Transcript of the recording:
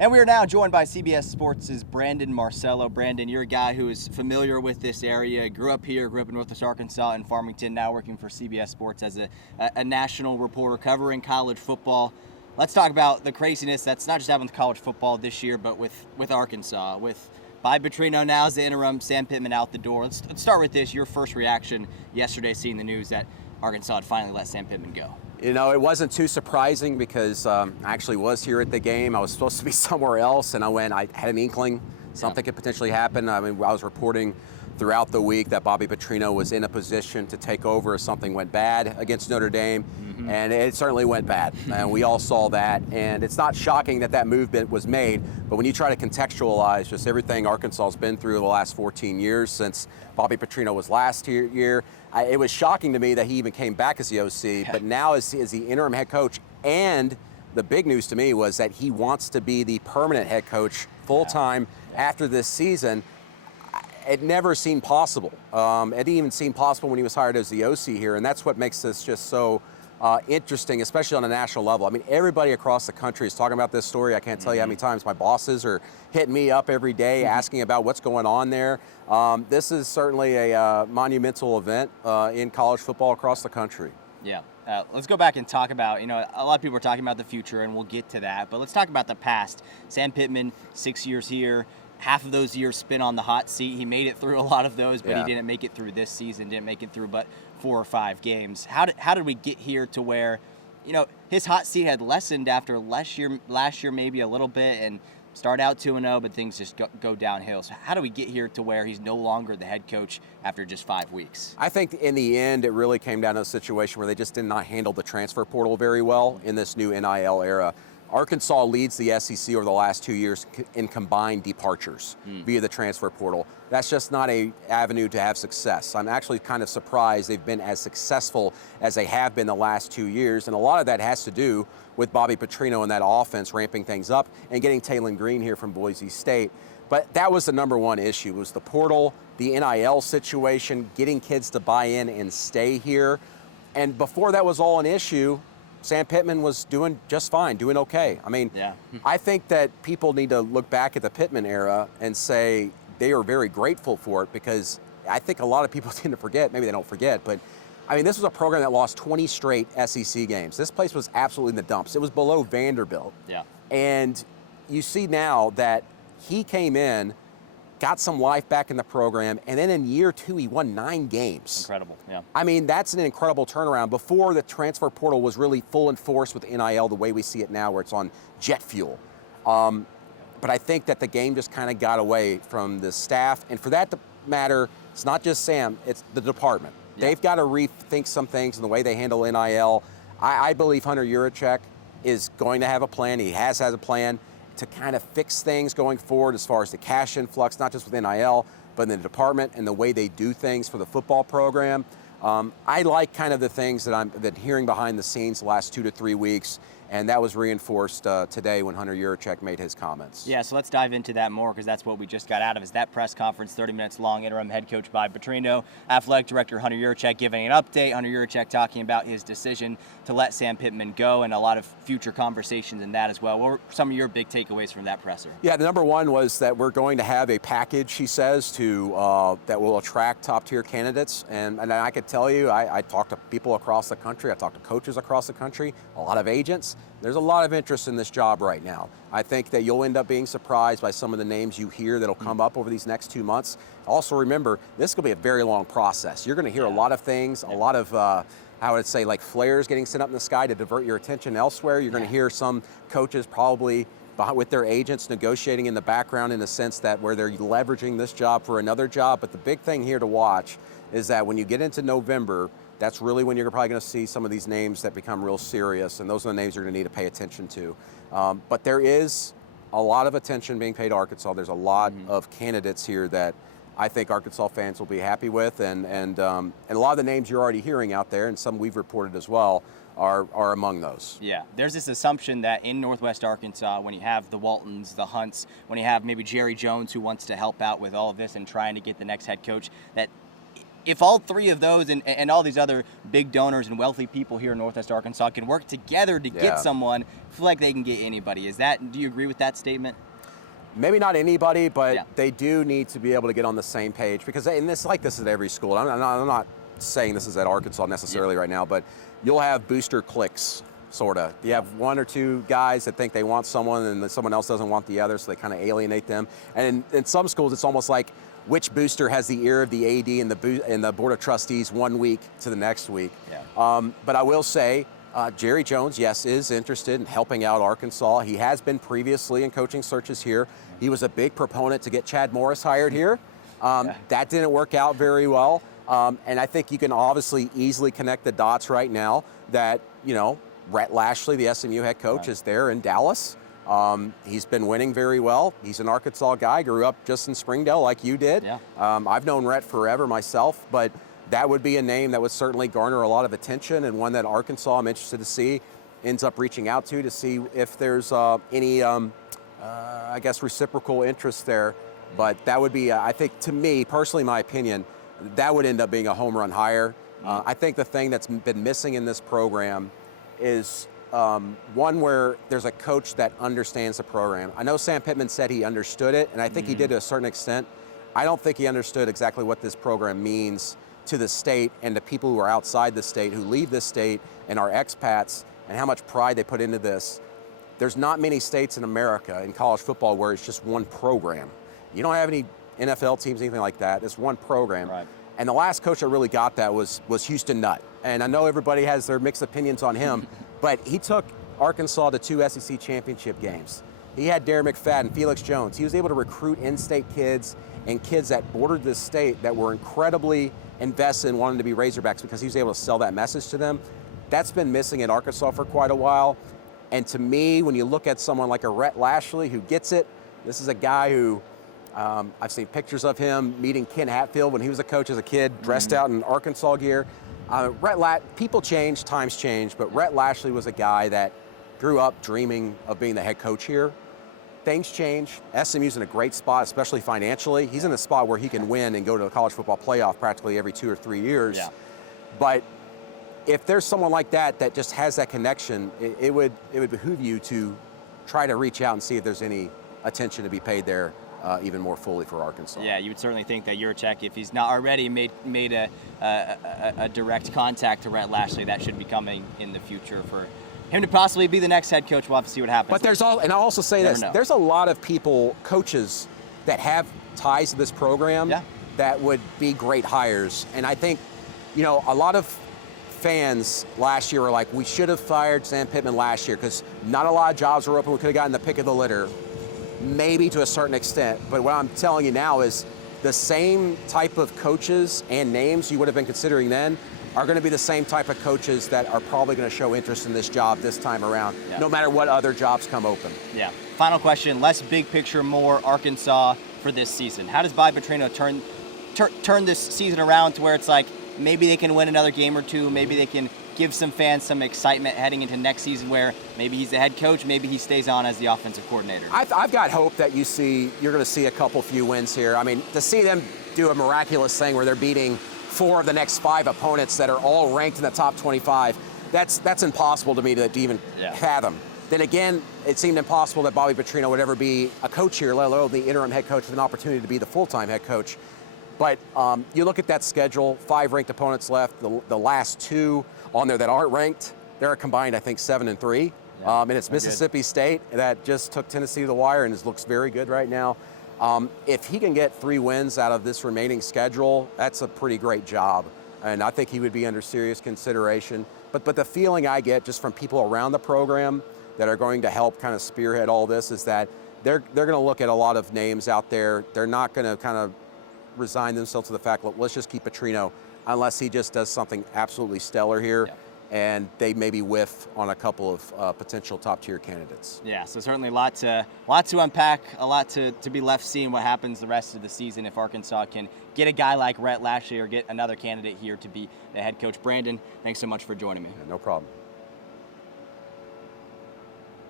And we are now joined by CBS Sports' Brandon Marcello. Brandon, you're a guy who is familiar with this area, grew up here, grew up in Northwest Arkansas in Farmington, now working for CBS Sports as a national reporter covering college football. Let's talk about the craziness that's not just happening with college football this year, but with Arkansas. With Petrino now as the interim, Sam Pittman out the door. Let's start with this. Your first reaction yesterday seeing the news that Arkansas had finally let Sam Pittman go. You know, it wasn't too surprising because I actually was here at the game. I was supposed to be somewhere else, and I had an inkling something could potentially happen. I mean, I was reporting throughout the week that Bobby Petrino was in a position to take over if something went bad against Notre Dame, and it certainly went bad. And we all saw that, and it's not shocking that that movement was made, but when you try to contextualize just everything Arkansas has been through the last 14 years since Bobby Petrino was last year, it was shocking to me that he even came back as the OC, but now as the interim head coach, and the big news to me was that he wants to be the permanent head coach full-time after this season. It never seemed possible. It didn't even seem possible when he was hired as the OC here, and that's what makes this just so interesting, especially on a national level. I mean, everybody across the country is talking about this story. I can't tell you how many times my bosses are hitting me up every day asking about what's going on there. This is certainly a monumental event in college football across the country. Yeah. Let's go back and talk about, a lot of people are talking about the future, and we'll get to that, but let's talk about the past. Sam Pittman, 6 years here. Half of those years spent on the hot seat. He made it through a lot of those, but he didn't make it through this season, didn't make it through but 4 or 5 games. How did we get here to where, his hot seat had lessened after last year maybe a little bit, and start out 2-0, but things just go downhill. So how do we get here to where he's no longer the head coach after just 5 weeks? I think in the end, it really came down to a situation where they just did not handle the transfer portal very well in this new NIL era. Arkansas leads the SEC over the last 2 years in combined departures via the transfer portal. That's just not an avenue to have success. I'm actually kind of surprised they've been as successful as they have been the last 2 years, and a lot of that has to do with Bobby Petrino and that offense ramping things up and getting Taylon Green here from Boise State. But that was the number one issue, was the portal, the NIL situation, getting kids to buy in and stay here. And before that was all an issue, Sam Pittman was doing just fine, doing okay. I mean, I think that people need to look back at the Pittman era and say they are very grateful for it, because I think a lot of people tend to forget, maybe they don't forget, but I mean, this was a program that lost 20 straight SEC games. This place was absolutely in the dumps. It was below Vanderbilt. And you see now that he came in, got some life back in the program, and then in year 2, he won 9 games. Incredible, yeah. I mean, that's an incredible turnaround before the transfer portal was really full in force with NIL the way we see it now, where it's on jet fuel. But I think that the game just kind of got away from the staff, and for that to matter, it's not just Sam, it's the department. They've got to rethink some things in the way they handle NIL. I believe Hunter Yurachek is going to have a plan. He has a plan to kind of fix things going forward as far as the cash influx, not just with NIL, but in the department and the way they do things for the football program. I like kind of the things that I'm hearing behind the scenes the last 2 to 3 weeks, and that was reinforced today when Hunter Yurachek made his comments. Yeah, so let's dive into that more, because that's what we just got out of, is that press conference, 30 minutes long, interim head coach Bobby Petrino, athletic director Hunter Yurachek giving an update, Hunter Yurachek talking about his decision to let Sam Pittman go, and a lot of future conversations in that as well. What were some of your big takeaways from that presser? Yeah, the number one was that we're going to have a package, he says, to that will attract top-tier candidates, and I could tell you, I talked to people across the country, I talked to coaches across the country, a lot of agents. There's a lot of interest in this job right now. I think that you'll end up being surprised by some of the names you hear that'll come up over these next 2 months. Also remember, this is going to be a very long process. You're going to hear a lot of things, a lot of, I would say, like flares getting sent up in the sky to divert your attention elsewhere. You're going to hear some coaches probably with their agents negotiating in the background, in the sense that where they're leveraging this job for another job. But the big thing here to watch is that when you get into November, that's really when you're probably going to see some of these names that become real serious, and those are the names you're going to need to pay attention to. But there is a lot of attention being paid to Arkansas. There's a lot of candidates here that I think Arkansas fans will be happy with, and a lot of the names you're already hearing out there, and some we've reported as well, are among those. Yeah, there's this assumption that in Northwest Arkansas, when you have the Waltons, the Hunts, when you have maybe Jerry Jones who wants to help out with all of this and trying to get the next head coach, that if all three of those and all these other big donors and wealthy people here in Northwest Arkansas can work together to get someone, I feel like they can get anybody. Do you agree with that statement? Maybe not anybody, but they do need to be able to get on the same page, because this is at every school. I'm not saying this is at Arkansas necessarily right now, but you'll have booster cliques, sort of. You have one or two guys that think they want someone and someone else doesn't want the other, so they kind of alienate them. And in some schools, it's almost like which booster has the ear of the AD and the Board of Trustees 1 week to the next week. But I will say, Jerry Jones, yes, is interested in helping out Arkansas. He has been previously in coaching searches here. He was a big proponent to get Chad Morris hired here. That didn't work out very well. And I think you can obviously easily connect the dots right now that, Rhett Lashley, the SMU head coach, is there in Dallas. He's been winning very well. He's an Arkansas guy, grew up just in Springdale like you did. I've known Rhett forever myself, but that would be a name that would certainly garner a lot of attention, and one that Arkansas, I'm interested to see, ends up reaching out to see if there's any, reciprocal interest there. But that would be, I think, to me, personally, my opinion, that would end up being a home run hire. I think the thing that's been missing in this program is one where there's a coach that understands the program. I know Sam Pittman said he understood it, and I think he did to a certain extent. I don't think he understood exactly what this program means to the state and to people who are outside the state, who leave the state and are expats, and how much pride they put into this. There's not many states in America in college football where it's just one program. You don't have any NFL teams, anything like that. It's one program. And the last coach that really got that was Houston Nutt. And I know everybody has their mixed opinions on him, but he took Arkansas to 2 SEC championship games. He had Darren McFadden, Felix Jones. He was able to recruit in-state kids and kids that bordered this state that were incredibly invested in wanting to be Razorbacks, because he was able to sell that message to them. That's been missing in Arkansas for quite a while. And to me, when you look at someone like a Rhett Lashley who gets it, this is a guy who I've seen pictures of him meeting Ken Hatfield when he was a coach as a kid, dressed out in Arkansas gear. People change, times change, but Rhett Lashley was a guy that grew up dreaming of being the head coach here. Things change. SMU's in a great spot, especially financially. He's in a spot where he can win and go to the college football playoff practically every 2 or 3 years. But if there's someone like that that just has that connection, it would behoove you to try to reach out and see if there's any attention to be paid there. Even more fully for Arkansas. Yeah, you would certainly think that Yurchek, if he's not already made a direct contact to Rhett Lashley, that should be coming in the future for him to possibly be the next head coach. We'll have to see what happens. But and I'll also say this, there's a lot of coaches that have ties to this program that would be great hires. And I think, a lot of fans last year were like, we should have fired Sam Pittman last year because not a lot of jobs were open. We could have gotten the pick of the litter. Maybe to a certain extent, but what I'm telling you now is the same type of coaches and names you would have been considering then are going to be the same type of coaches that are probably going to show interest in this job this time around, no matter what other jobs come open. Final question, less big picture, more Arkansas for this season. How does Bobby Petrino turn this season around to where it's like maybe they can win another game or two, maybe they can give some fans some excitement heading into next season where maybe he's the head coach, maybe he stays on as the offensive coordinator? I've got hope that you're going to see a few wins here. I mean, to see them do a miraculous thing where they're beating 4 of the next 5 opponents that are all ranked in the top 25, that's impossible to me to even fathom. Then again, it seemed impossible that Bobby Petrino would ever be a coach here, let alone the interim head coach with an opportunity to be the full-time head coach. But you look at that schedule, 5 ranked opponents left. The last 2 on there that aren't ranked, they're combined, I think, 7-3. And it's Mississippi State that just took Tennessee to the wire and looks very good right now. If he can get 3 wins out of this remaining schedule, that's a pretty great job. And I think he would be under serious consideration. But the feeling I get just from people around the program that are going to help kind of spearhead all this is that they're going to look at a lot of names out there. They're not going to kind of resign themselves to the fact, let's just keep Petrino unless he just does something absolutely stellar here. And they maybe whiff on a couple of potential top-tier candidates. So certainly a lot to unpack, a lot to be left seeing what happens the rest of the season if Arkansas can get a guy like Rhett Lashley or get another candidate here to be the head coach. Brandon, thanks so much for joining me. No problem.